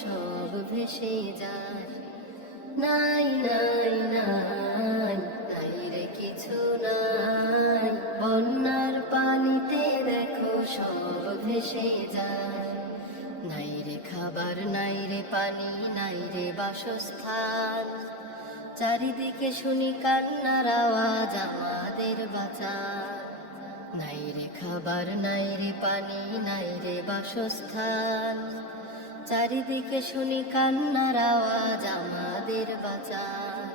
সব ভেসে যায়। নাই নাই নাই নাই রে কিছু নাই, বন্যার পানিতে দেখো সব ভেসে যায়। নাই রে খাবার, নাই রে পানি, নাই রে বাসস্থান, চারিদিকে শুনি কান্নার আওয়াজ আমাদের বাঁচান। নাই রে খাবার, নাই রে পানি, নাই রে বাসস্থান, চারিদিকে শুনি কান্নার আওয়াজ আমাদের বাঁচান।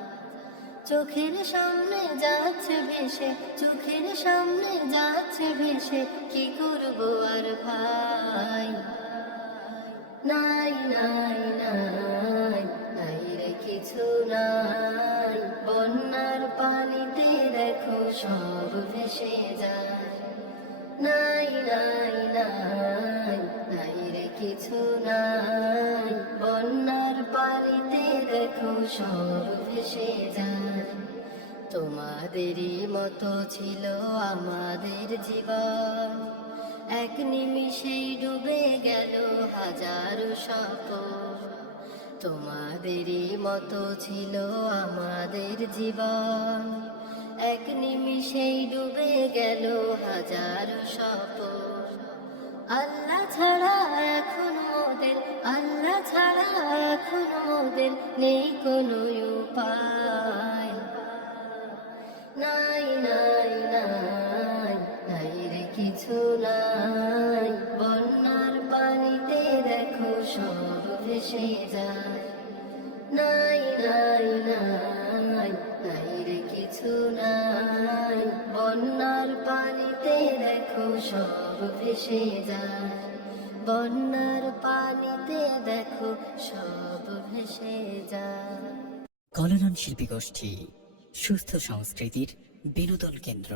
চোখের সামনে যাচ্ছে ভেসে, চোখের সামনে যাচ্ছে ভেসে, কি করবো আর ভাই। নাই নাই নাই নাই রে কিছু নাই, বন্যার পানিতে দেখো সব ভেসে যায়। নাই নাই নাই নাই রে কিছু নাই, বন্যার পানিতে দেখো সব ভেসে যায়। তোমাদেরই মতো ছিল আমাদের জীবন, এক নিমিষেই ডুবে গেল হাজারো স্বপ্ন। তোমাদেরই মতো ছিল আমাদের জীবন, এক নিমিষেই ডুবে গেল হাজারো স্বপ্ন। আল্লাহ ছাড়া এখন মোদের, আল্লাহ ছাড়া এখন মোদের নেই কোনো উপায়। নাই নাই নাই নাই রে কিছু নাই, বন্যার পানিতে দেখো সব ভেসে যায়। নাই নাই নাই নাই রে কিছু নাই, বন্যার পানিতে দেখো সব ভেসে যায়। বন্যার পানিতে দেখো সব ভেসে যায়। কলরন শিল্পী গোষ্ঠী, সুস্থ সংস্কৃতির বিনোদন কেন্দ্র।